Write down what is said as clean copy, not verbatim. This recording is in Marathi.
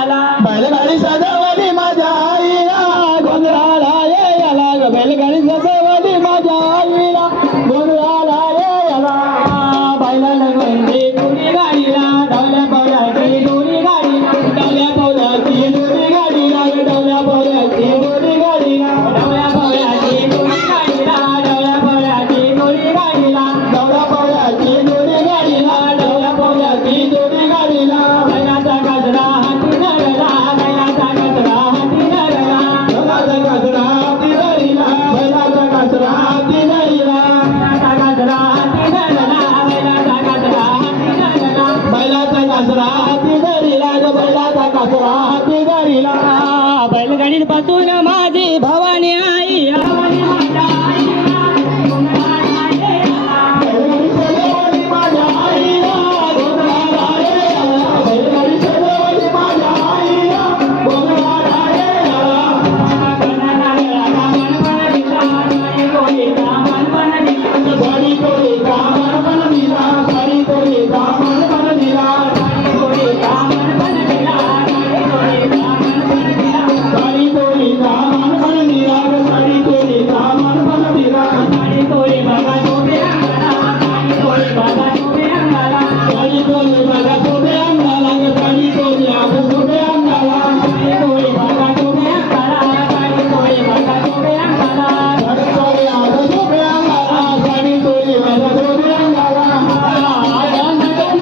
आला बैलगाडी सजवली माझ्या आईला गोंधळाला ये याला ग बैलगाडी सजवली माझ्या आईला गोंधळाला ये याला बैलाला म्हणजे दोन्ही गाडीला डावल्या पावलाची दोन्ही गाडीला डाव्या पावलाची दोन्ही गाडीला डाव्या पावलाची दोन्ही गाडीला डावल्या पावलाची दोन्ही गाडीला डावल्या पावलाची दोन्ही गाडीला डाव्या पावलाची दोन्ही गाडीला डाव्या पावलाची दोन्ही गाडीला बैलाचा गजरा हाती धरला बैलाचा गजरा हाती धरला बैलाचा गजरा हाती धरला बैलाचा गजरा हाती धरला बैलाचा गजरा हाती धरला बैलाचा गजरा हाती धरला बैलाचा गजरा हाती धरला ग बैलाचा गजरा हाती धरला बैलगाडीत पासून माझी भवानी आई